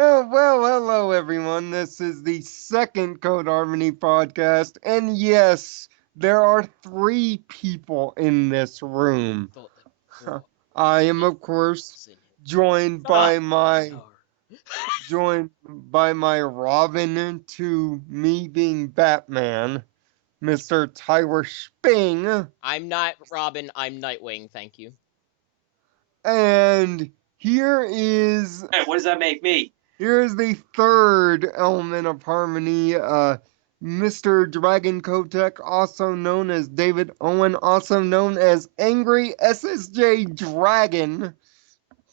Oh, well, hello everyone. This is the second CodeHarmony podcast, and yes, there are 3 people in this room. I am, of course, joined by my Robin to me being Batman, Mr. Tyler Sping, I'm not Robin, I'm Nightwing, thank you. and here is What does that make me? Here's the third element of harmony, Mr. Dragon Gotek, also known as David Owen, also known as Angry SSJ Dragon.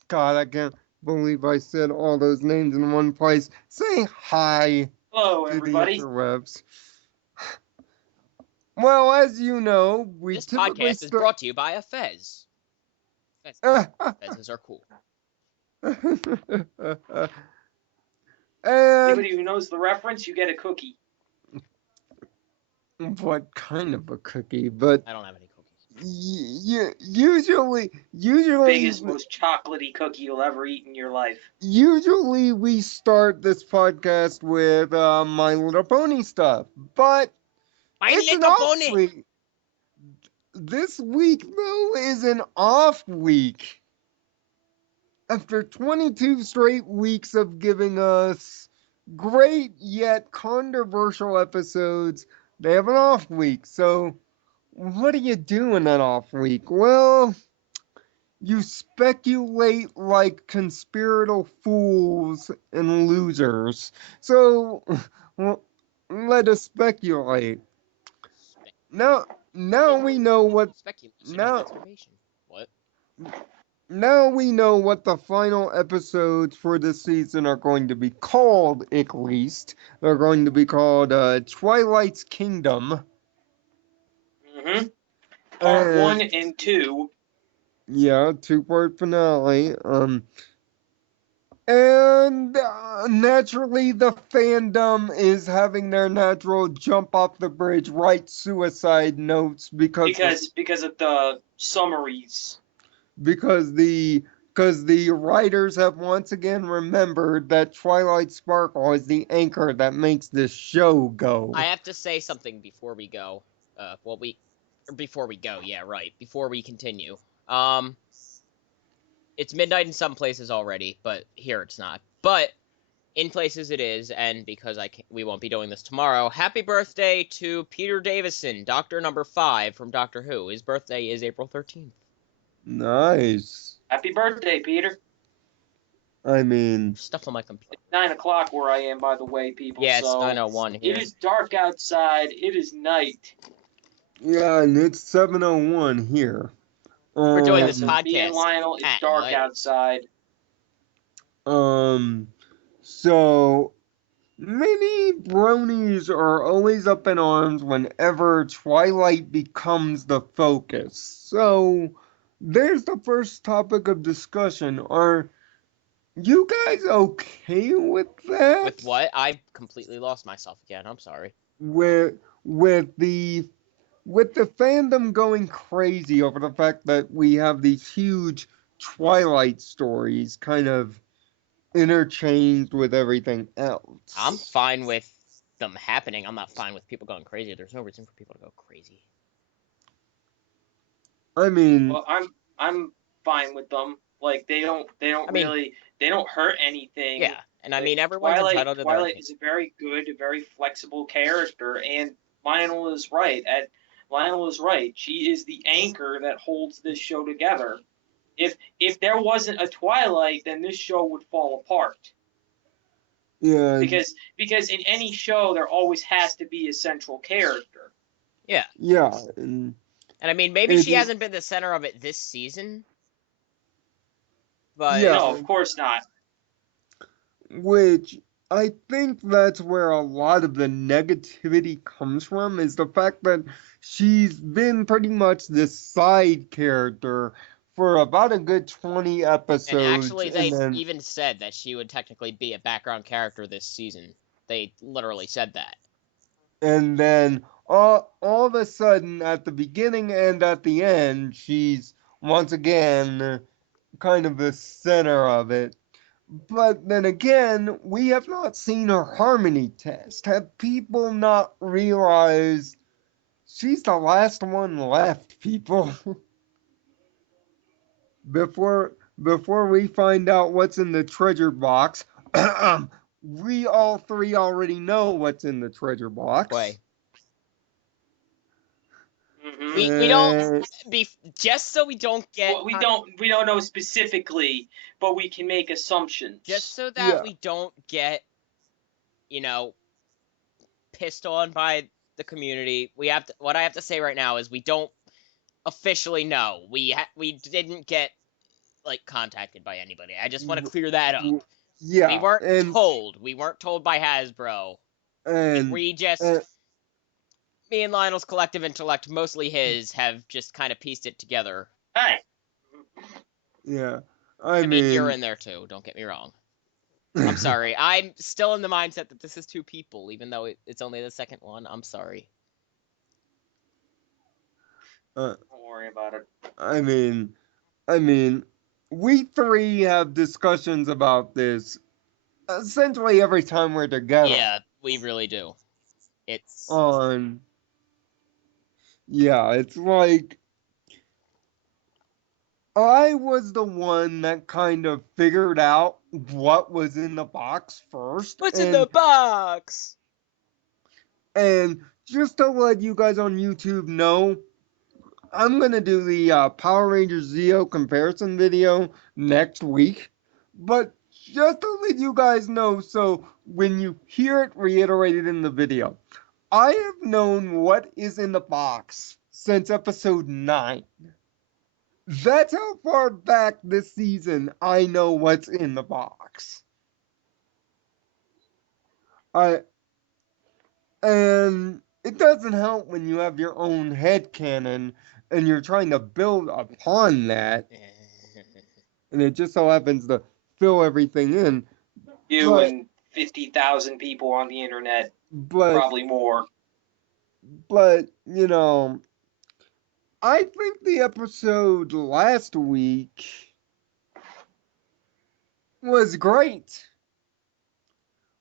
God, I can't believe I said all those names in one place. Say hi Hello, to everybody. the interwebs. Well, as you know, we This typically podcast is brought to you by a Fez. Fezes are cool. Anybody And who knows the reference, you get a cookie. what kind of a cookie? But I don't have any cookies. usually Biggest, most chocolatey cookie you'll ever eat in your life. usually we start this podcast with My Little Pony stuff, but it's an off week. This week though is an off week. After 22 straight weeks of giving us great yet controversial episodes, they have an off week. So what do you do in that off week? Well, you speculate like conspiratorial fools and losers. So, well, let us speculate. Now we know what. Now, What? now we know what the final episodes for this season are going to be called. At least they're going to be called Twilight's Kingdom. Part 1 and 2. Yeah, 2-part finale. And naturally, the fandom is having their natural jump off the bridge, write suicide notes because of the summaries. because the writers have once again remembered that Twilight Sparkle is the anchor that makes this show go. I have to say something before we go. Before we go, yeah, right. Before we continue. It's midnight in some places already, but here it's not. But in places it is, and because we won't be doing this tomorrow, happy birthday to Peter Davison, Doctor Number 5 from Doctor Who. His birthday is April 13th. Nice. Happy birthday, Peter. I mean, stuff on my computer. It's 9 o'clock where I am, by the way, people. Yeah, it's 9:01 here. It is dark outside. It is night. Yeah, and it's 7:01 here. We're doing this podcast. Me and Lionel, it's dark outside. So many bronies are always up in arms whenever Twilight becomes the focus. So there's the first topic of discussion. Are you guys okay with that? With what? I completely lost myself again. I'm sorry. With the fandom going crazy over the fact that we have these huge Twilight stories kind of interchanged with everything else. I'm fine with them happening. I'm not fine with people going crazy. There's no reason for people to go crazy. I mean, well, I'm fine with them. Like they don't hurt anything. Yeah, and I mean everyone's entitled to their Twilight is a very good, very flexible character, and Lionel is right. She is the anchor that holds this show together. If there wasn't a Twilight, then this show would fall apart. Yeah. Because in any show there always has to be a central character. Yeah. Yeah. And I mean maybe she hasn't been the center of it this season. But yeah. No, of course not. Which I think that's where a lot of the negativity comes from, is the fact that she's been pretty much this side character for about a good 20 episodes. And actually, they even said that she would technically be a background character this season. They literally said that. And then all of a sudden, at the beginning and at the end, she's once again kind of the center of it. But then again, we have not seen her harmony test. Have people not realized she's the last one left, people? before we find out what's in the treasure box, we all three already know what's in the treasure box. Boy. Mm-hmm. We don't just so we don't get. Well, we don't know specifically, but we can make assumptions. Just so that we don't get, pissed on by the community. What I have to say right now is we don't officially know. We didn't get contacted by anybody. I just want to clear that up. Yeah, we weren't told. We weren't told by Hasbro. And we just me and Lionel's collective intellect, mostly his, have just kind of pieced it together. Hey. Yeah, I mean, you're in there too. Don't get me wrong. I'm sorry. I'm still in the mindset that this is 2 people, even though it's only the second one. I'm sorry. Don't worry about it. I mean, we 3 have discussions about this essentially every time we're together. Yeah, we really do. It's it's like I was the one that kind of figured out what was in the box first. What's in the box? And just to let you guys on YouTube know, I'm going to do the Power Rangers Zeo comparison video next week. But just to let you guys know, so when you hear it reiterated in the video, I have known what is in the box since episode 9. That's how far back this season I know what's in the box. And it doesn't help when you have your own headcanon and you're trying to build upon that. And it just so happens to fill everything in. And 50,000 people on the internet, probably more. But, I think the episode last week was great.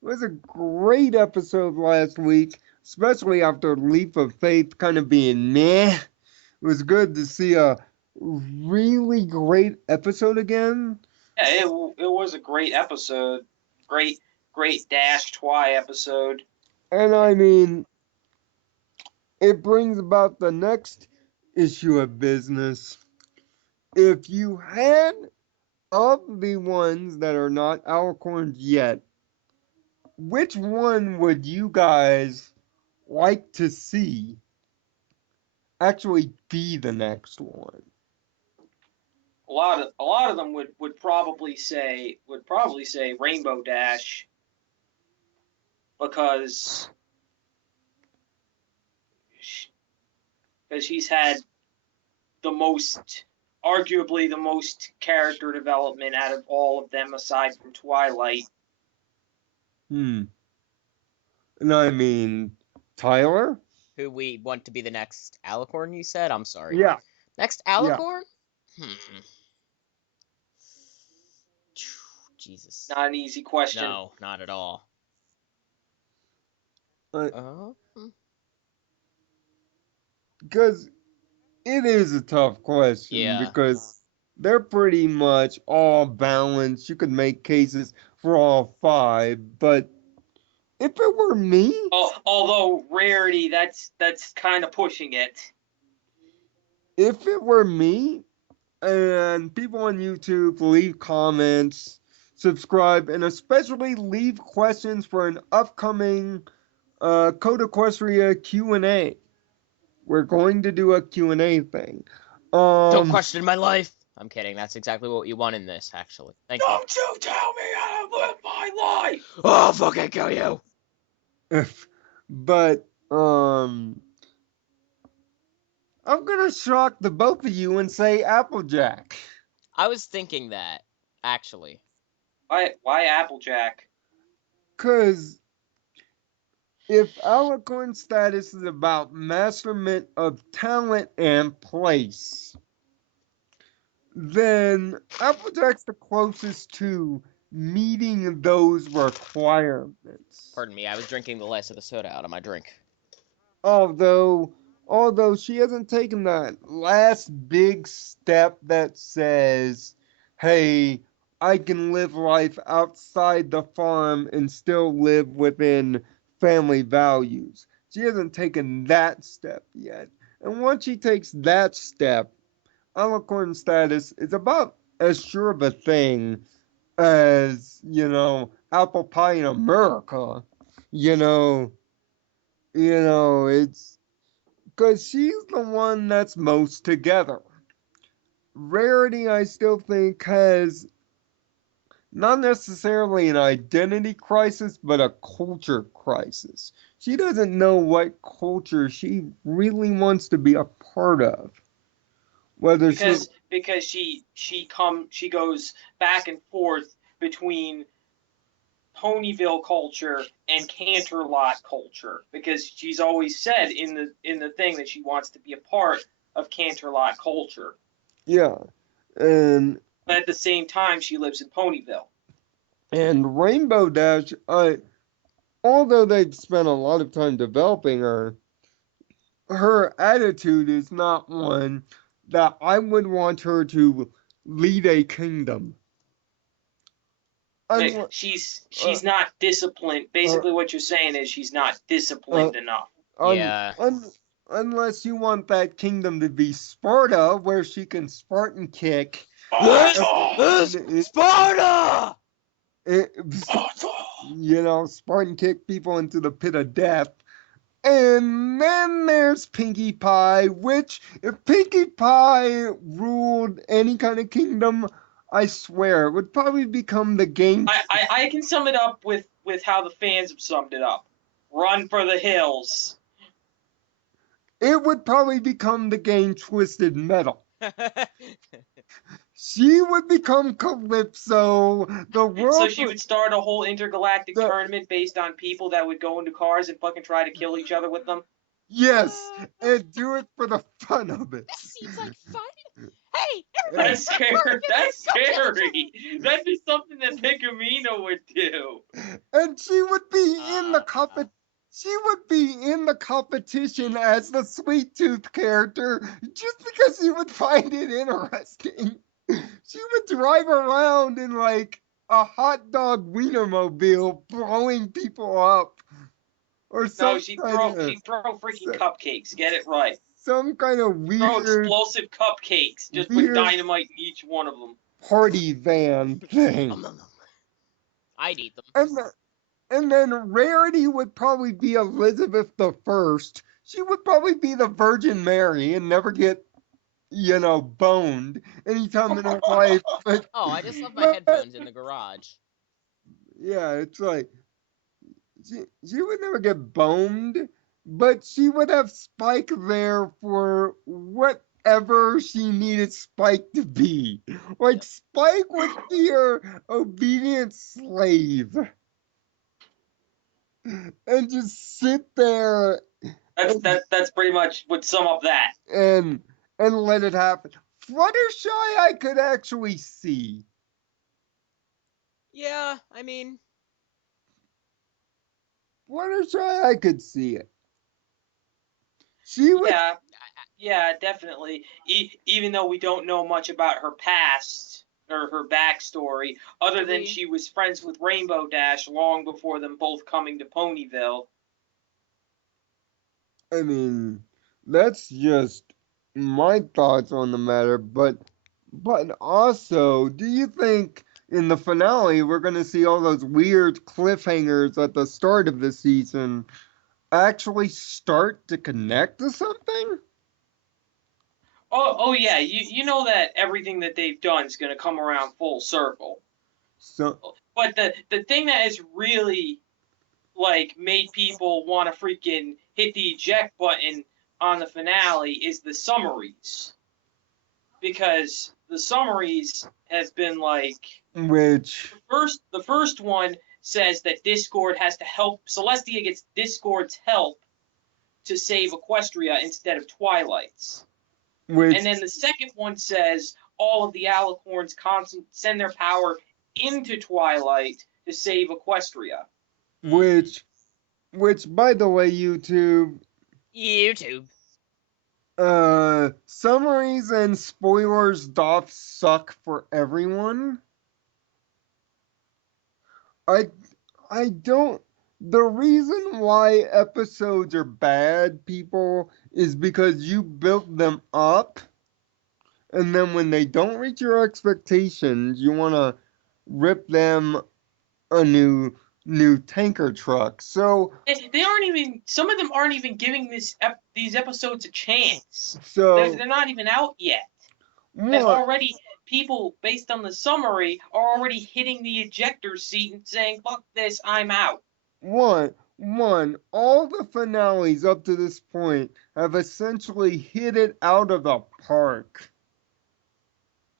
It was a great episode last week, especially after Leap of Faith kind of being meh. It was good to see a really great episode again. Yeah, it was a great episode. Great Dash Twy episode. And I mean, it brings about the next issue of business. If you had, of the ones that are not alicorns yet, which one would you guys like to see actually be the next one? A lot of them would probably say Rainbow Dash, because she's had arguably the most character development out of all of them, aside from Twilight. And I mean, Tyler? Who we want to be the next alicorn, you said? I'm sorry. Yeah. Next alicorn? Yeah. Jesus. Not an easy question. No, not at all. Because it is a tough question. Yeah. Because they're pretty much all balanced. You could make cases for all 5, but if it were me... although Rarity, that's kind of pushing it. If it were me, and people on YouTube, leave comments, subscribe, and especially leave questions for an upcoming CodeEquestria Q&A. We're going to do a Q&A thing. Don't question my life. I'm kidding. That's exactly what you want in this, actually. Thank you. Don't you tell me how to live my life! Oh, I'll fucking kill you! But, I'm gonna shock the both of you and say Applejack. I was thinking that, actually. Why Applejack? Because if alicorn status is about masterment of talent and place, then Applejack's the closest to meeting those requirements. Pardon me, I was drinking the last of the soda out of my drink. Although she hasn't taken that last big step that says, hey, I can live life outside the farm and still live within family values. She hasn't taken that step yet. And once she takes that step, alicorn status is about as sure of a thing as, apple pie in America. It's because she's the one that's most together. Rarity, I still think, has not necessarily an identity crisis, but a culture crisis. She doesn't know what culture she really wants to be a part of. Whether because she goes back and forth between Ponyville culture and Canterlot culture, because she's always said in the thing that she wants to be a part of Canterlot culture. Yeah, and but at the same time she lives in Ponyville. And Rainbow Dash, although they've spent a lot of time developing her attitude is not one that I would want her to lead a kingdom. She's not disciplined. Basically, what you're saying is she's not disciplined enough. Yeah. Unless you want that kingdom to be Sparta, where she can Spartan kick. Sparta! Spartan kick people into the pit of death. And then there's Pinkie Pie, which, if Pinkie Pie ruled any kind of kingdom, I swear, it would probably become the game. I can sum it up with how the fans have summed it up. Run for the hills. It would probably become the game Twisted Metal. She would become Calypso. So she would start a whole intergalactic tournament based on people that would go into cars and fucking try to kill each other with them? Yes, and do it for the fun of it. That seems like fun. Hey, that's scary. That's scary. That'd be something that Picamino would do. And she would be in the competition as the Sweet Tooth character just because she would find it interesting. She would drive around in like a hot dog Wienermobile blowing people up. Or no, she'd throw freaking cupcakes. Get it right. Some kind of weird... Throw explosive cupcakes. Just put dynamite in each one of them. Party van thing. I'd eat them. And then Rarity would probably be Elizabeth I. She would probably be the Virgin Mary and never get, boned anytime in her life. But, I just left my headphones in the garage. Yeah, it's like, she would never get boned, but she would have Spike there for whatever she needed Spike to be. Like, Spike would be her obedient slave. And just sit there. That's pretty much would sum up that. And let it happen. Fluttershy I could actually see. Yeah, I mean, Fluttershy I could see it. She would. Yeah, definitely. Even though we don't know much about her past or her backstory, other than she was friends with Rainbow Dash long before them both coming to Ponyville. I mean, that's just my thoughts on the matter, but also, do you think in the finale we're going to see all those weird cliffhangers at the start of the season actually start to connect to something? Oh yeah, you know that everything that they've done is going to come around full circle. But the thing that has really made people want to freaking hit the eject button on the finale is the summaries, because the summaries have been the first one says that Discord has to help. Celestia gets Discord's help to save Equestria instead of Twilight's. And then the second one says all of the Alicorns send their power into Twilight to save Equestria. Which, by the way, YouTube, summaries and spoilers doth suck for everyone. I don't. The reason why episodes are bad, people, is because you built them up, and then when they don't reach your expectations, you want to rip them a new tanker truck. So They aren't even. Some of them aren't even giving these episodes a chance. so They're not even out yet. And one already people, based on the summary, are already hitting the ejector seat and saying, "Fuck this, I'm out." all the finales up to this point have essentially hit it out of the park.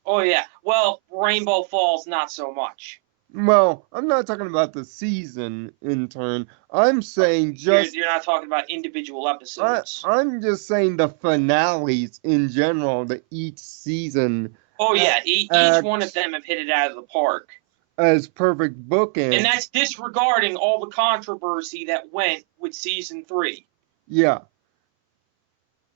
Oh yeah. Well, Rainbow Falls, not so much. Well, I'm not talking about the season in turn. I'm saying just You're not talking about individual episodes. I'm just saying the finales in general, that each season. Oh yeah, each one of them have hit it out of the park. As perfect bookends. And that's disregarding all the controversy that went with season 3. Yeah.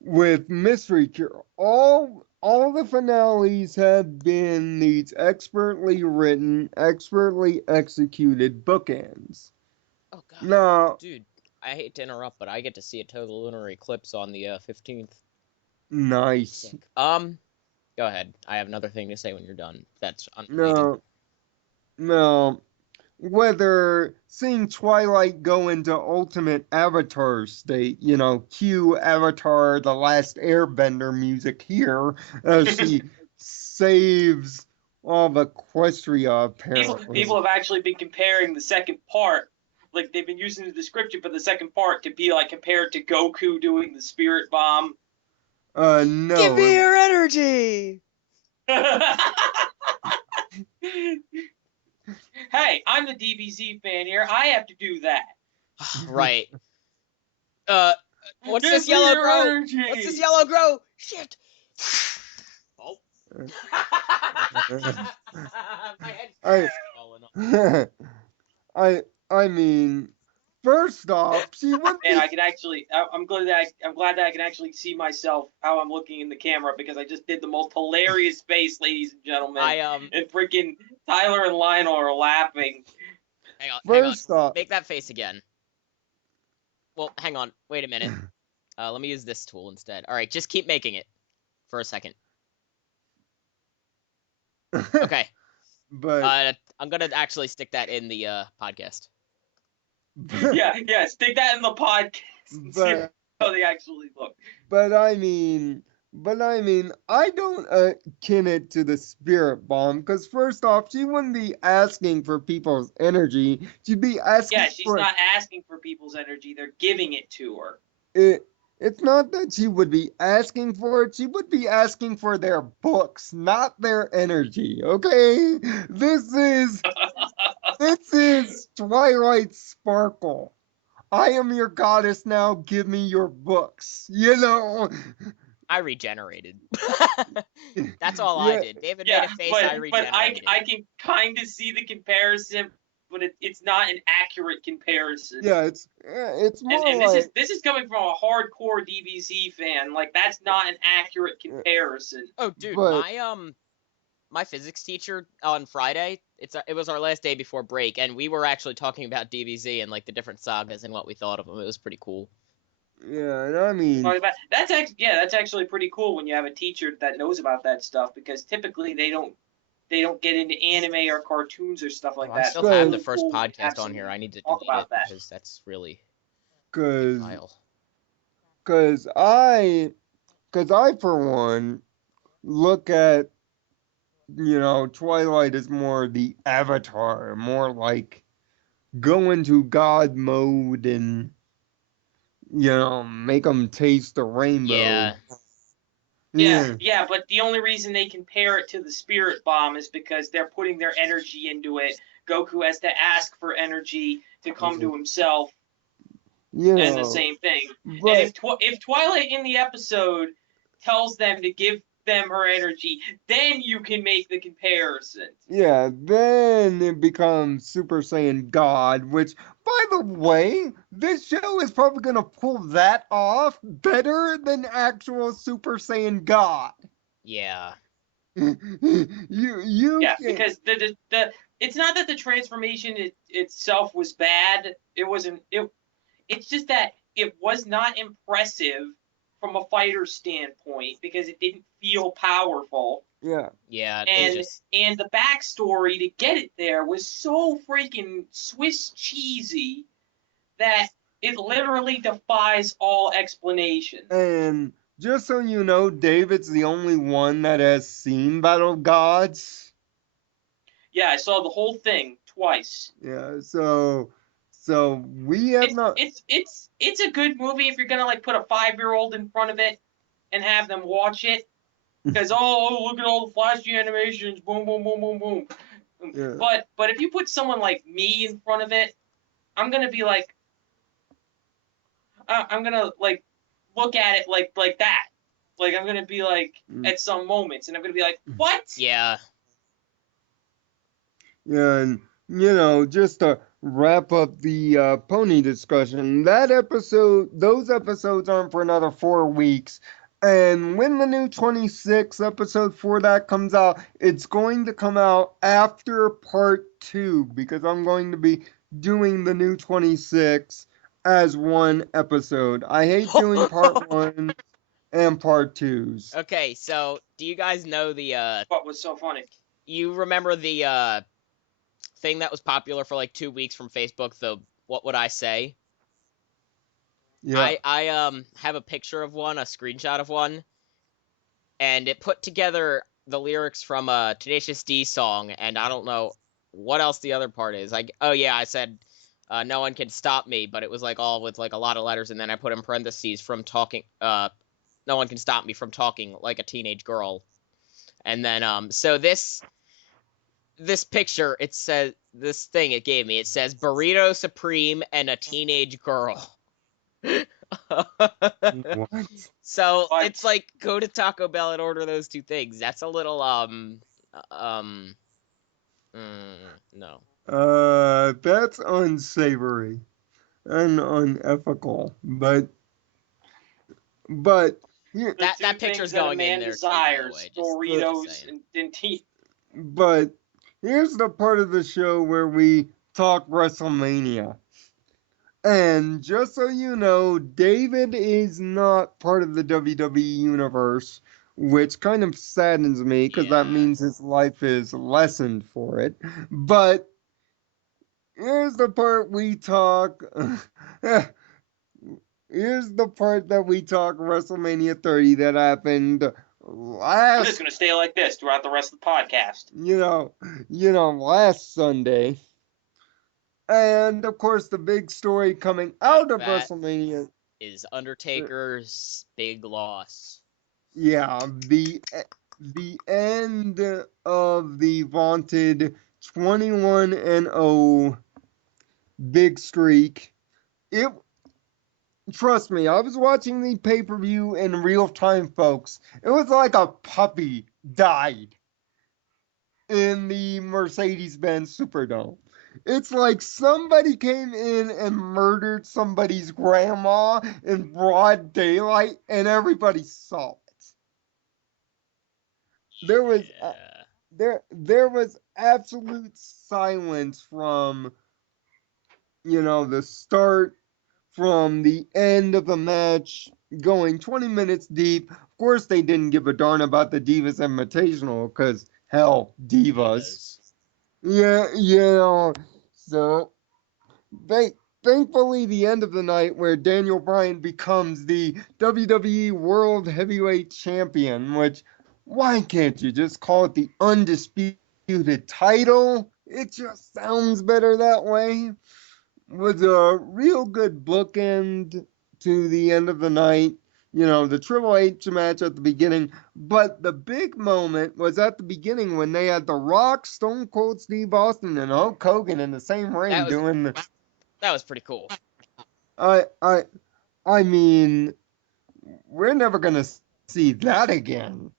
With Mystery Cure, all the finales have been these expertly written, expertly executed bookends. Oh god. Now, dude, I hate to interrupt, but I get to see a total lunar eclipse on the 15th. Nice. Sick. Go ahead. I have another thing to say when you're done. That's No. Whether seeing Twilight go into ultimate Avatar state, cue Avatar The Last Airbender music here as she saves all of Equestria, apparently. People have actually been comparing the second part, like they've been using the description for the second part to be like compared to Goku doing the spirit bomb. No. Give me your energy! Hey, I'm the DBZ fan here. I have to do that. Right. What's this yellow grow? Energy. What's this yellow grow? Shit. Oh. My head's falling off. I mean, first off, she would be. And I can actually, I'm glad that I can actually see myself how I'm looking in the camera, because I just did the most hilarious face, ladies and gentlemen. And freaking Tyler and Lionel are laughing. Hang on. First off, make that face again. Well, hang on. Wait a minute. Let me use this tool instead. All right, just keep making it for a second. Okay. But I'm gonna actually stick that in the podcast. Yeah, stick that in the podcast and see how they actually look. But I mean, I don't akin it to the spirit bomb, because first off, she wouldn't be asking for people's energy. She'd be asking. Yeah, she's not asking for people's energy; they're giving it to her. It's not that she would be asking for it. She would be asking for their books, not their energy. Okay, this is Twilight Sparkle. I am your goddess now. Give me your books. I regenerated. That's all I did. David made a face. I regenerated. But I can kind of see the comparison, but it's not an accurate comparison. Yeah, it's more and like this is coming from a hardcore DBZ fan. Like, that's not an accurate comparison. Oh, dude, my physics teacher on Friday, it was our last day before break, and we were actually talking about DBZ and like the different sagas and what we thought of them. It was pretty cool. Yeah, and I mean, that's actually pretty cool when you have a teacher that knows about that stuff, because typically they don't get into anime or cartoons or stuff like that. I still have the first podcast on here. I need to delete it because that's really vile. Because I for one look at Twilight as more the Avatar, more like go into God mode and make them taste the rainbow. Yeah, but the only reason they compare it to the spirit bomb is because they're putting their energy into it. Goku has to ask for energy to come to himself. And the same thing. But, and if Twilight in the episode tells them to give them her energy. Then you can make the comparison. Yeah, then it becomes Super Saiyan God, which, by the way, this show is probably going to pull that off better than actual Super Saiyan God. Yeah. Yeah, can... because the it's not that the transformation itself was bad. It wasn't. It's just that it was not impressive from a fighter standpoint because it didn't feel powerful. Yeah. Yeah, it And just... the backstory to get it there was so freaking Swiss cheesy that it literally defies all explanation. And just so you know, David's the only one that has seen Battle of Gods. Yeah, I saw the whole thing twice. Yeah, so we have not. It's a good movie if you're gonna like put a 5-year-old in front of it and have them watch it. Because look at all the flashy animations, boom, boom, boom, boom, boom. Yeah. But if you put someone like me in front of it, I'm gonna be like, I'm gonna like look at it like that. Like I'm gonna be like at some moments, and I'm gonna be like, what? Yeah. Yeah, and just to wrap up the pony discussion, those episodes aren't for another 4 weeks. And when the new 26 episode for that comes out, it's going to come out after part 2 because I'm going to be doing the new 26 as one episode. I hate doing part 1 and part 2s. Okay, so do you guys know What was so funny? you remember the thing that was popular for like 2 weeks from Facebook, the what would I say? Yeah. I have a picture of one, a screenshot of one, and it put together the lyrics from a Tenacious D song, and I don't know what else the other part is. I said no one can stop me, but it was like all with like a lot of letters, and then I put in parentheses from talking no one can stop me from talking like a teenage girl. And then so this picture, it says, this thing it gave me, it says burrito supreme and a teenage girl. What? So What? it's like, go to Taco Bell and order those two things. That's a little no. That's unsavory and unethical. But here, The That two picture's things that a going in man there too, by the desires: way. Just Doritos saying. and tea. but here's the part of the show where we talk WrestleMania. And just so you know, David is not part of the WWE universe, which kind of saddens me because that Yeah. means his life is lessened for it. But here's the part we talk. Here's the part that we talk WrestleMania 30 that happened I'm just last, gonna stay like this throughout the rest of the podcast. last Sunday. And of course, the big story coming out of That WrestleMania. is Undertaker's big loss. Yeah, the end of the vaunted 21-0 big streak. It Trust me, I was watching the pay-per-view in real time, folks. It was like a puppy died in the Mercedes-Benz Superdome. It's like somebody came in and murdered somebody's grandma in broad daylight and everybody saw it. There was Yeah. there was absolute silence from the start, from the end of the match, going 20 minutes deep. Of course, they didn't give a darn about the Divas Invitational because, hell, divas. Divas. Yeah, so they. Thankfully, the end of the night where Daniel Bryan becomes the WWE World Heavyweight Champion, which, why can't you just call it the Undisputed title? It just sounds better that way. Was a real good bookend to the end of the night. The Triple H match at the beginning, but the big moment was at the beginning when they had The Rock, Stone Cold Steve Austin, and Hulk Hogan in the same ring That was doing that was pretty cool. I I I mean, we're never gonna see that again.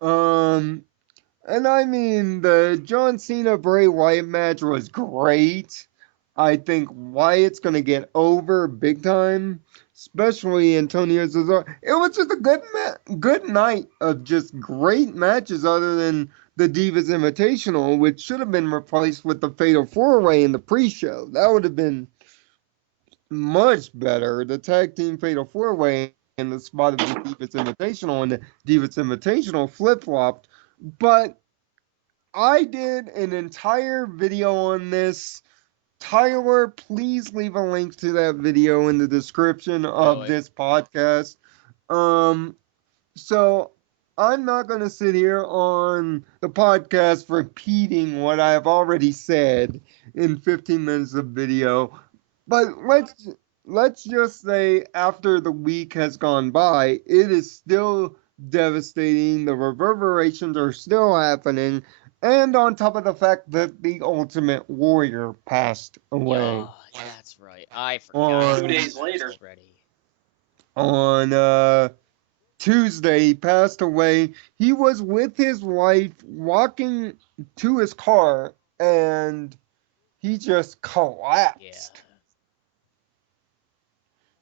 And I mean, the John Cena Bray Wyatt match was great. I think Wyatt's gonna get over big time, especially Antonio Cesaro. It was just a good night of just great matches, other than the Divas Invitational, which should have been replaced with the Fatal 4-Way in the pre-show. That would have been much better. The Tag Team Fatal 4-Way in the spot of the Divas Invitational, and the Divas Invitational flip-flopped. But I did an entire video on this. Tyler, please leave a link to that video in the description of this podcast. So I'm not going to sit here on the podcast repeating what I have already said in 15 minutes of video. But let's just say after the week has gone by, it is still devastating. The reverberations are still happening. And on top of the fact that the Ultimate Warrior passed away. Oh, that's right. I forgot. 2 days later. Already. On Tuesday, he passed away. He was with his wife walking to his car, and he just collapsed. Yeah.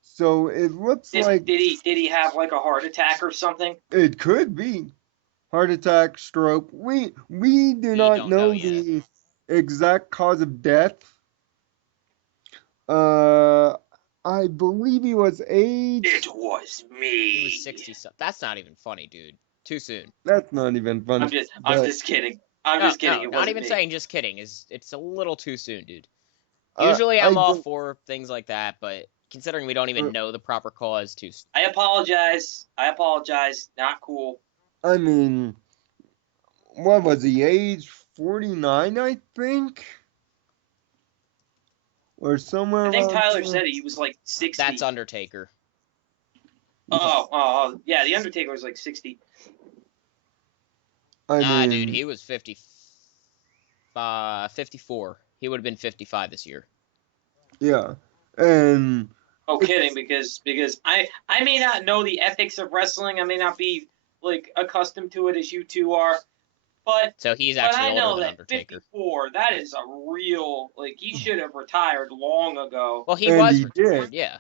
So it looks like did he have like a heart attack or something? It could be heart attack, stroke. We do not know the exact cause of death. I believe he was aged. It was me. He was 60 something. That's not even funny, dude. Too soon. That's not even funny. I'm just kidding. I'm just kidding. No, not even saying just kidding. It's a little too soon, dude. Uh, Usually I'm I all don't- for things like that, but considering we don't even know the proper cause, too soon. I apologize. Not cool. I mean, what was he? Age 49, I think, or somewhere. I think around Tyler there. said he was like 60. That's Undertaker. Oh, yeah. The Undertaker was like 60. I mean, Dude, he was 54. He would have been 55 this year. Yeah, and Oh, kidding, because I may not know the ethics of wrestling. I may not be like accustomed to it as you two are, but So he's but actually I know older than that Undertaker. 54. That is a real he should have retired long ago. Well, he And was he retired, did. yeah.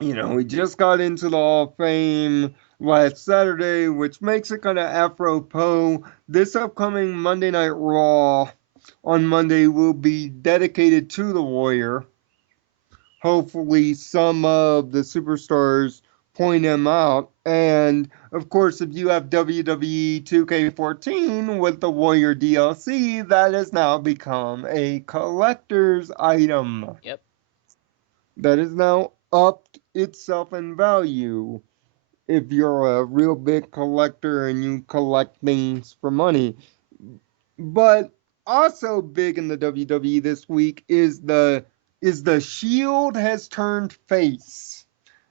You know, he just got into the Hall of Fame last Saturday, which makes it kind of apropos. This upcoming Monday Night Raw on Monday will be dedicated to the Warrior. Hopefully, some of the superstars point him out. And of course, if you have WWE 2K14 with the Warrior DLC, that has now become a collector's item. Yep. That is now upped itself in value if you're a real big collector and you collect things for money. But also big in the WWE this week is the Shield has turned face.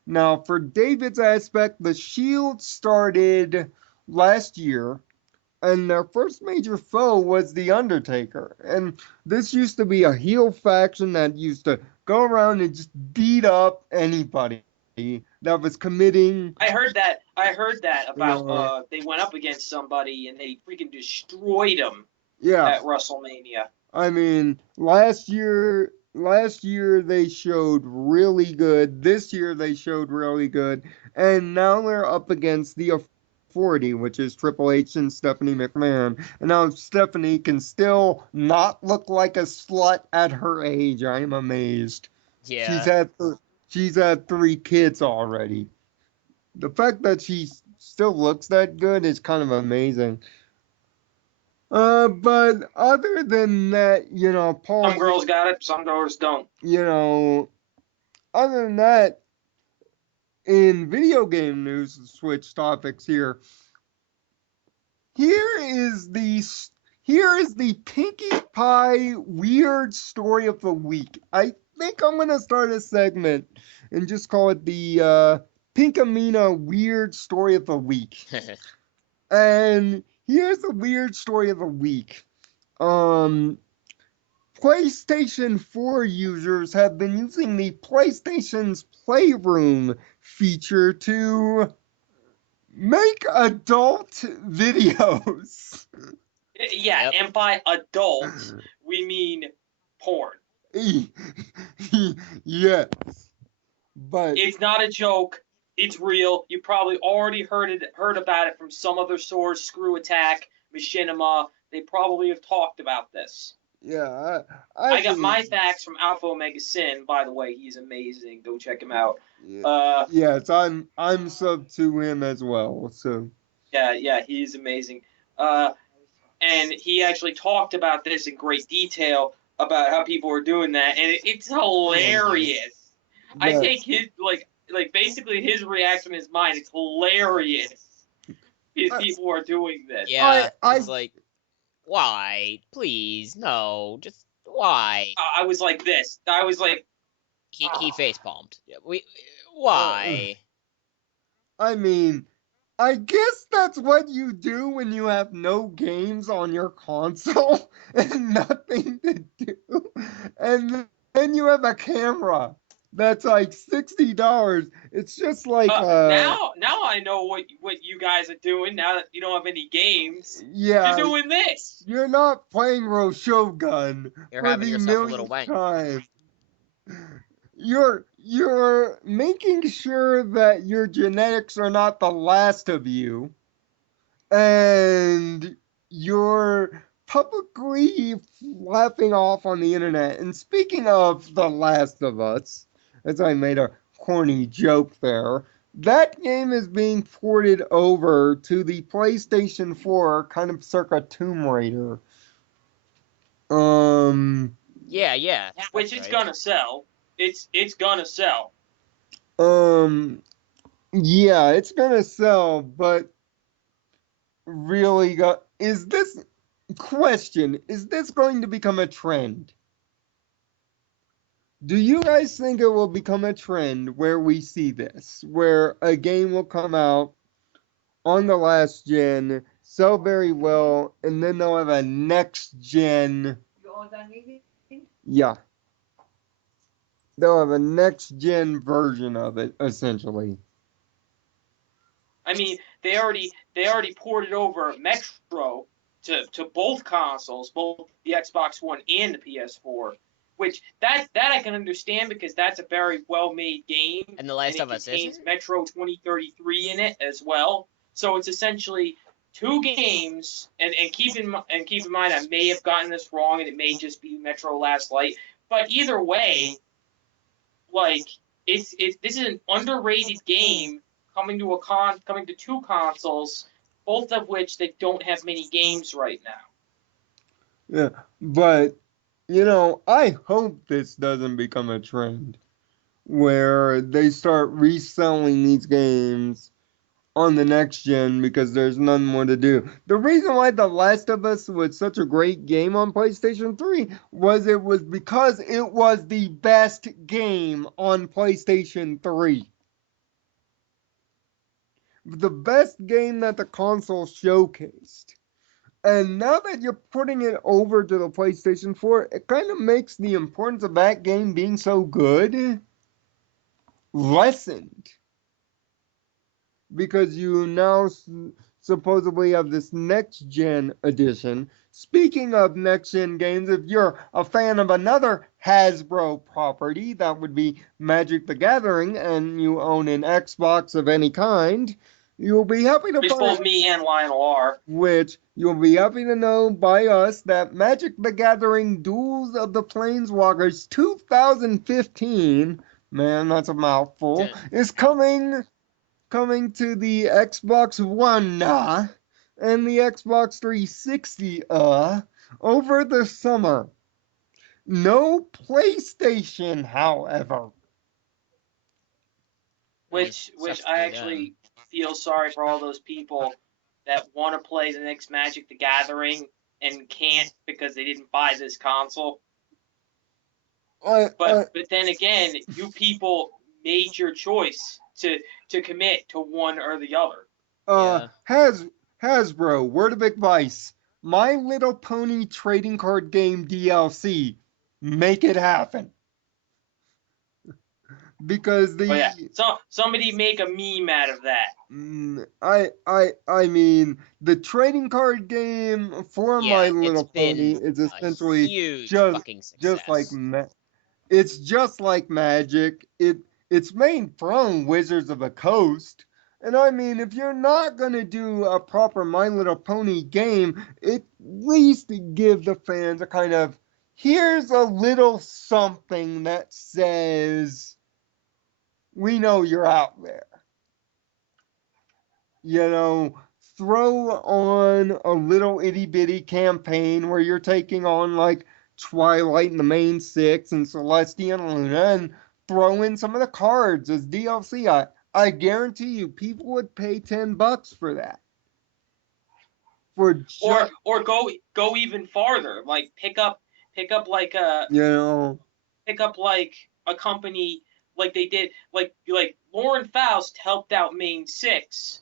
Now, for David's aspect, the Shield started last year, and their first major foe was The Undertaker. And this used to be a heel faction that used to go around and just beat up anybody that was committing. I heard that about they went up against somebody and they freaking destroyed them at WrestleMania. I mean, last year they showed really good. This year they showed really good, and now they're up against the Authority, which is Triple H and Stephanie McMahon. And now Stephanie can still not look like a slut at her age. I am amazed. Yeah. She's had 3 kids already. The fact that she still looks that good is kind of amazing. But other than that, you know, Paul. Some girls got it, some girls don't. You know, other than that, in video game news, to switch topics here. Here is the Pinkie Pie weird story of the week. I think I'm gonna start a segment and just call it the Pinkamena weird story of the week. And here's the weird story of the week. PlayStation 4 users have been using the PlayStation's Playroom feature to make adult videos. Yeah, Yep. and by adult, we mean porn. Yes, but It's not a joke. It's real. You probably already heard about it from some other source, Screw Attack, Machinima. They probably have talked about this. yeah, I I got think, my facts from Alpha Omega Sin. By the way, he's amazing. Go check him out. yes, I'm sub to him as well. So Yeah, he's amazing. And he actually talked about this in great detail about how people were doing that, and it's hilarious. I that take his basically his reaction is mine. It's hilarious. These people are doing this. Yeah, I it's like, why? Please, no. Just why? I was like this. I was like, He face palmed. Why? I mean, I guess that's what you do when you have no games on your console and nothing to do. And then you have a camera that's like $60. It's just like now I know what you guys are doing. Now that you don't have any games, you're yeah, doing this. you're not playing Roshogun You're for having the yourself a little millionth wank. time. You're making sure that your genetics are not the last of you, and you're publicly laughing off on the internet. And speaking of The Last of Us, as I made a corny joke there, that game is being ported over to the PlayStation 4, kind of circa Tomb Raider. Yeah. Which That's it's right. gonna sell. It's gonna sell. Yeah, it's gonna sell, but really, is this question, is this going to become a trend? Do you guys think it will become a trend where we see this, where a game will come out on the last gen, sell very well, and then they'll have a next gen? Yeah, they'll have a next gen version of it, essentially. I mean, they already ported over Metro to both consoles, both the Xbox One and the PS4. Which that I can understand because that's a very well made game, And The Last and it of Us contains isn't? Metro 2033 in it as well. So it's essentially two games, and keep in mind I may have gotten this wrong, and it may just be Metro Last Light. But either way, like this is an underrated game coming to two consoles, both of which they don't have many games right now. Yeah, but I hope this doesn't become a trend where they start reselling these games on the next gen because there's none more to do. The reason why The Last of Us was such a great game on PlayStation 3 was it was because it was the best game on PlayStation 3. The best game that the console showcased. And now that you're putting it over to the PlayStation 4, it kind of makes the importance of that game being so good lessened. Because you now supposedly have this next gen edition. Speaking of next gen games, if you're a fan of another Hasbro property, that would be Magic the Gathering, and you own an Xbox of any kind, you'll be happy to Which both me and Lionel are. which you'll be happy to know by us that Magic the Gathering Duels of the Planeswalkers 2015, man, that's a mouthful, is coming to the Xbox One and the Xbox 360 over the summer. No PlayStation, however. Which I actually feel sorry for all those people that want to play the next Magic the Gathering and can't because they didn't buy this console. But then again, you people made your choice to commit to one or the other. Hasbro, word of advice. My Little Pony trading card game DLC. Make it happen. because Oh yeah, so somebody make a meme out of that. I mean the trading card game for My Little Pony is essentially huge just fucking just like success. it's just like Magic. It's made from Wizards of the Coast. And I mean, if you're not gonna do a proper My Little Pony game, at least give the fans a kind of here's a little something that says we know you're out there. You know, throw on a little itty bitty campaign where you're taking on like Twilight and the main six and Celestia and Luna and throw in some of the cards as DLC. I guarantee you people would pay $10 for that. For just, Or go even farther. Like pick up like a you know, a company like they did like Lauren Faust helped out Main Six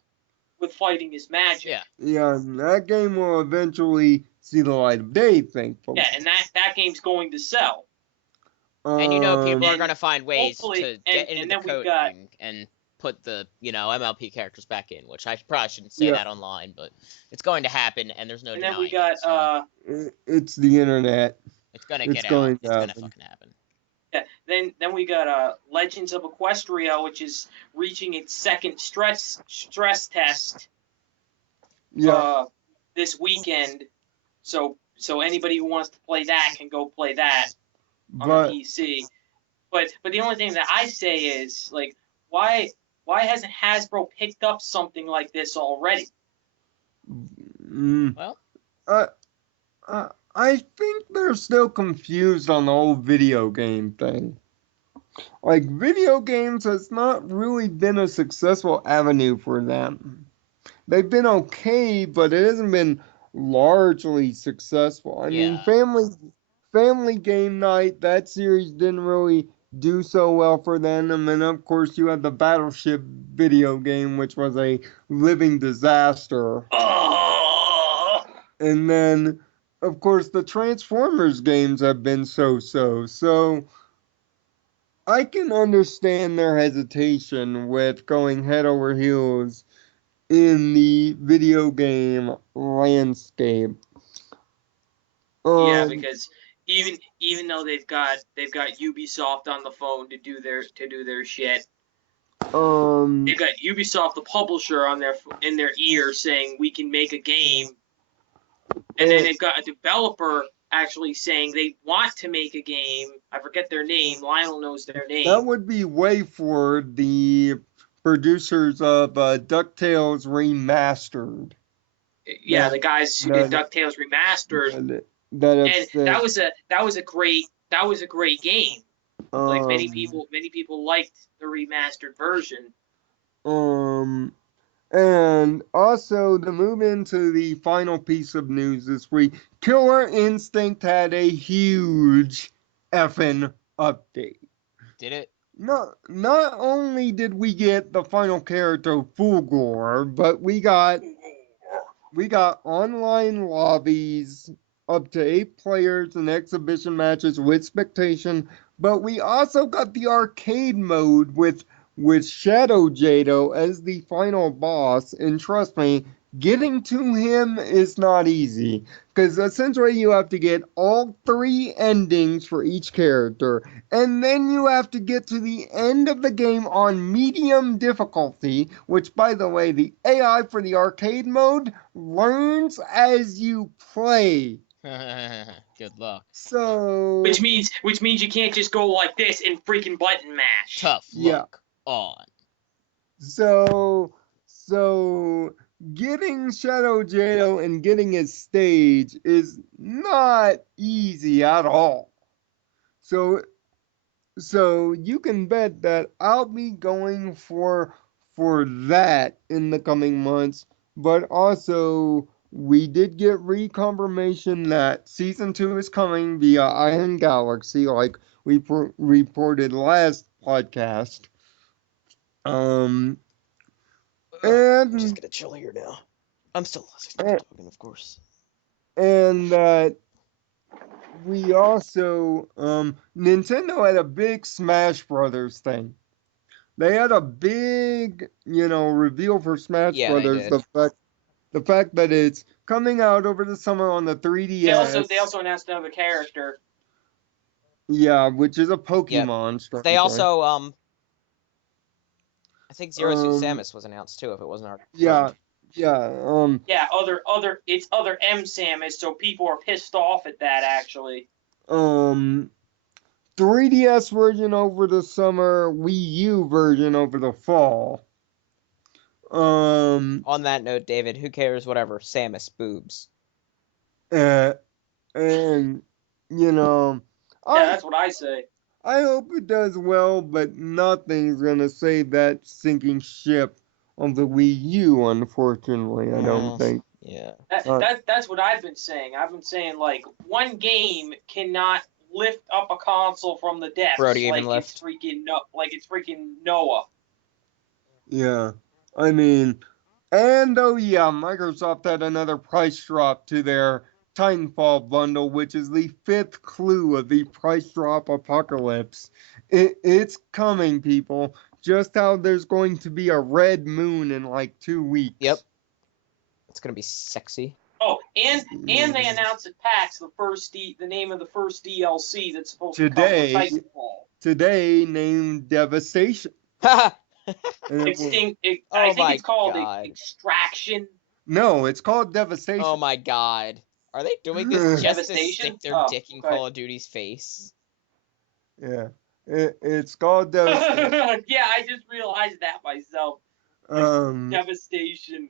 with fighting his magic. Yeah, that game will eventually see the light of day, thankfully. Yeah, and that game's going to sell. And you know people are going to find ways hopefully- to get into and the then we coding and put the, MLP characters back in, which I probably shouldn't say that online, but it's going to happen, and there's no And denying then we got it. So it's the internet. it's going to It's get going out. to It's going to happen. fucking happen. yeah, then we got Legends of Equestria, which is reaching its second stress test this weekend. So anybody who wants to play that can go play that on the PC. But the only thing that I say is like why hasn't Hasbro picked up something like this already? Well, I think they're still confused on the whole video game thing. Like, video games has not really been a successful avenue for them. They've been okay, but it hasn't been largely successful. I mean, Family Game Night, that series didn't really do so well for them. And then, of course, you had the Battleship video game, which was a living disaster. And then, of course, the Transformers games have been so-so. So I can understand their hesitation with going head over heels in the video game landscape. Yeah, because even though they've got Ubisoft on the phone to do their shit, they've got Ubisoft the publisher in their ear saying we can make a game, and then they've got a developer actually saying they want to make a game. I forget their name. Lionel knows their name. That would be WayForward, the producers of DuckTales Remastered. Yeah, the guys who did DuckTales Remastered, and that was a great game. Like many people liked the remastered version. And also to move into the final piece of news this week, Killer Instinct had a huge effing update. Did it? Not only did we get the final character Fulgor, but we got online lobbies up to 8 players and exhibition matches with spectation, but we also got the arcade mode with Shadow Jado as the final boss, and trust me, getting to him is not easy, because essentially you have to get all 3 endings for each character, and then you have to get to the end of the game on medium difficulty, which, by the way, the AI for the arcade mode learns as you play. Good luck. So, which means you can't just go like this and freaking button mash. Tough luck on. So getting Shadow Jado and getting his stage is not easy at all. So you can bet that I'll be going for that in the coming months. But also, we did get reconfirmation that season 2 is coming via Iron Galaxy, like we reported last podcast. And I'm just gonna chill here now. I'm still talking, of course. And we also Nintendo had a big Smash Brothers thing. they had a big, reveal for Smash Yeah, they Brothers. did. The fact that it's coming out over the summer on the 3DS. They also announced another character. Yeah, which is a Pokemon. Yep. They also I think Zero Suit Um, Samus was announced too, if it wasn't already. yeah, Yeah, it's other M Samus, so people are pissed off at that actually. 3DS version over the summer, Wii U version over the fall. On that note, David, who cares? Whatever. Samus boobs. And Yeah, that's what I say. I hope it does well, but nothing's gonna save that sinking ship on the Wii U. Unfortunately, I don't think. Yeah. That's what I've been saying. I've been saying like one game cannot lift up a console from the depths Brody like even left. it's freaking Noah. Yeah, I mean, and oh yeah, Microsoft had another price drop to their Titanfall bundle, which is the fifth clue of the price drop apocalypse. It's coming, people. Just how there's going to be a red moon in like 2 weeks. Yep. It's gonna be sexy. Oh, and they announced at PAX the name of the first DLC that's supposed to come for Titanfall. Today, named Devastation. I think it's called Extraction. No, it's called Devastation. Oh my god. Are they doing this just to stick their dick in okay. Call of Duty's face? Yeah. It's called Devastation. Yeah, I just realized that myself. Devastation.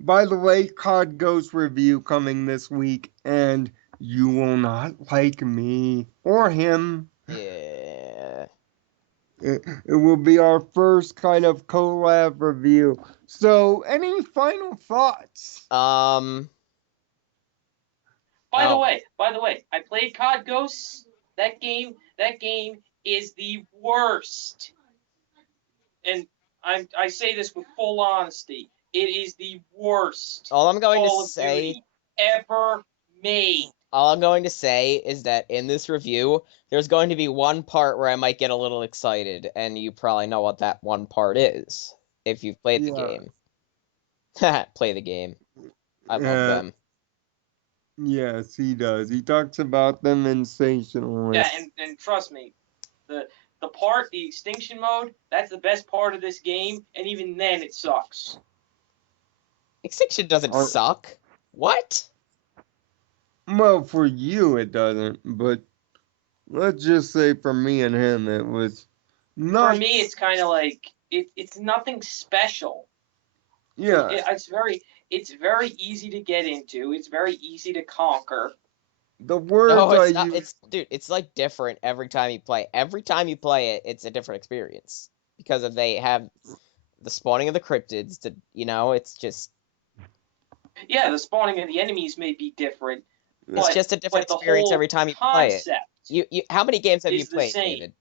By the way, COD Ghost review coming this week, and you will not like me or him. Yeah. It will be our first kind of collab review. So, any final thoughts? By the way, I played COD Ghosts. That game is the worst. And I say this with full honesty. It is the worst All I'm going Call to of say Duty ever made. All I'm going to say is that in this review, there's going to be one part where I might get a little excited, and you probably know what that one part is if you've played the game. Play the game. I love them. Yes, he does. He talks about them sensationally. Yeah, and trust me, the extinction mode, that's the best part of this game, and even then it sucks. Extinction doesn't suck. What? Well, for you it doesn't, but let's just say for me and him it was not. For me, it's kind of like it's nothing special. Yeah. It's very easy to get into. It's very easy to conquer. The words it's not. It's like different every time you play. Every time you play it, it's a different experience because they have the spawning of the cryptids. It's just. Yeah, the spawning of the enemies may be different. It's just a different experience every time you play it. You how many games have you played, David?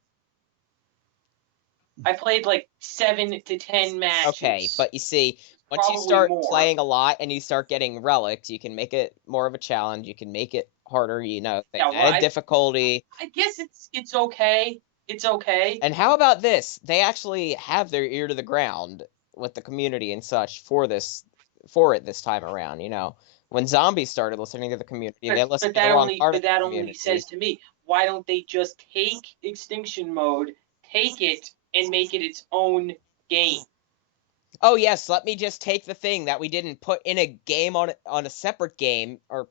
I played like 7 to 10 matches. Okay, but you see, once you start playing a lot and you start getting relics, you can make it more of a challenge. You can make it harder. They added difficulty. I guess it's okay. It's okay. And how about this? They actually have their ear to the ground with the community and such for it this time around. When zombies started listening to the community, they listened to the wrong part of the community. But that only says to me, why don't they just take Extinction Mode, take it, and make it its own game? Oh yes, let me just take the thing that we didn't put in a game on a separate game, or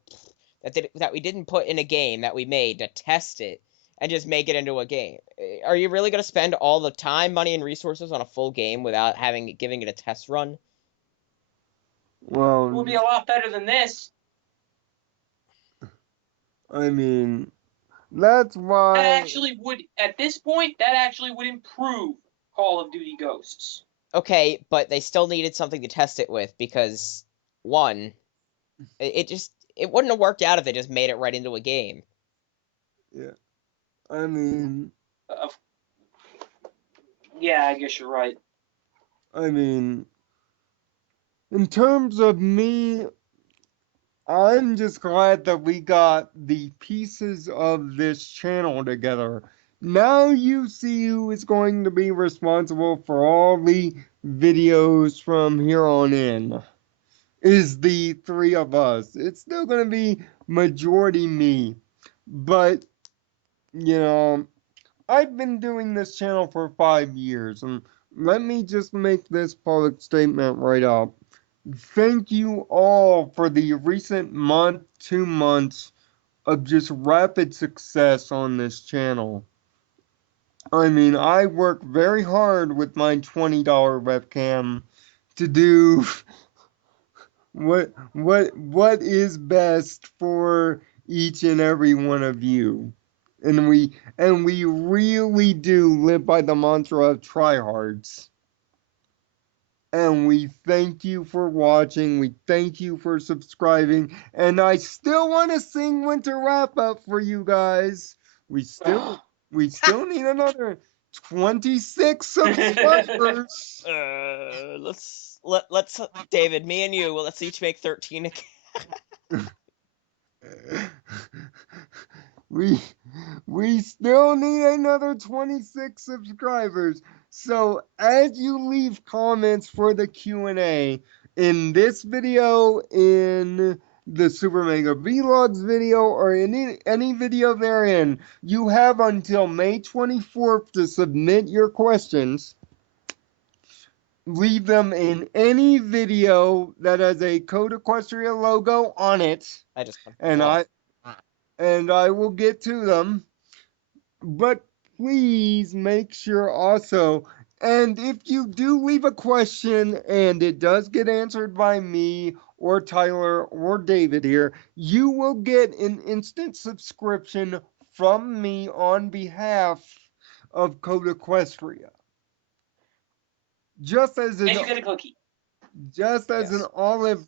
that we didn't put in a game that we made to test it, and just make it into a game. Are you really going to spend all the time, money, and resources on a full game without giving it a test run? Well, it would be a lot better than this. I mean, that's why at this point, that actually would improve Call of Duty Ghosts. Okay, but they still needed something to test it with because one, it wouldn't have worked out if they just made it right into a game. Yeah, I mean, yeah, I guess you're right. I mean, in terms of me, I'm just glad that we got the pieces of this channel together Now you see who is going to be responsible for all the videos from here on in. Is the three of us. It's still going to be majority me. But, you know, I've been doing this channel for 5 years, and let me just make this public statement right up. Thank you all for the recent month, 2 months of just rapid success on this channel. I mean, I work very hard with my $20 webcam to do what is best for each and every one of you. And we really do live by the mantra of tryhards. And we thank you for watching. We thank you for subscribing. And I still want to sing Winter Wrap Up for you guys. We still need another 26 subscribers. Let's David, me and you, let's each make 13 again. We still need another 26 subscribers. So as you leave comments for the Q&A in this video, in the Super Mega Vlogs video, or in any video therein, you have until May 24th to submit your questions. Leave them in any video that has a CodeEquestria logo on it. And I will get to them. But please make sure also, and if you do leave a question and it does get answered by me or Tyler or David here, you will get an instant subscription from me on behalf of CodeEquestria. Just as an And you get a cookie. Just as an olive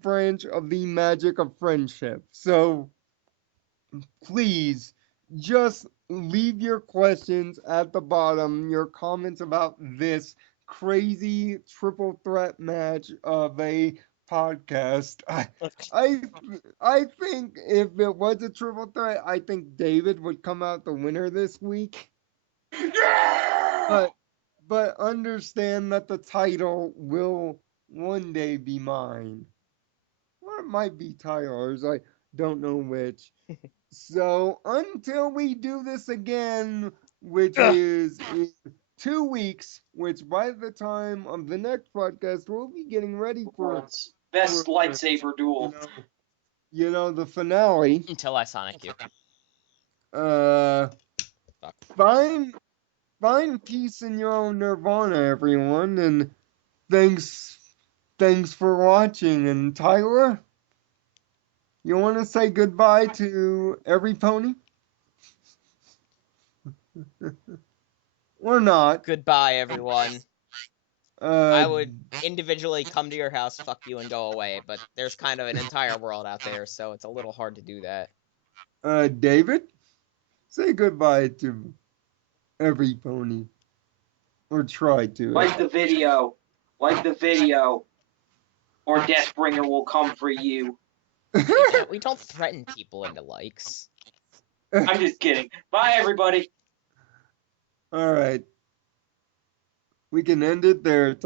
branch of the magic of friendship. So please just leave your questions at the bottom, your comments about this crazy triple threat match of a podcast. I think if it was a triple threat, I think David would come out the winner this week. Yeah! But understand that the title will one day be mine. Or it might be Tyler's, I don't know which. So until we do this again, which is in 2 weeks, which by the time of the next podcast, we'll be getting ready for best lightsaber duel. You know, the finale. Until I Sonic you. Find peace in your own nirvana, everyone, and thanks for watching. And Tyler, you want to say goodbye to every pony? Or not? Goodbye, everyone. I would individually come to your house, fuck you, and go away, but there's kind of an entire world out there, so it's a little hard to do that. David, say goodbye to every pony. Or try to. Like the video, or Deathbringer will come for you. We don't threaten people into likes. I'm just kidding. Bye, everybody. All right. We can end it there.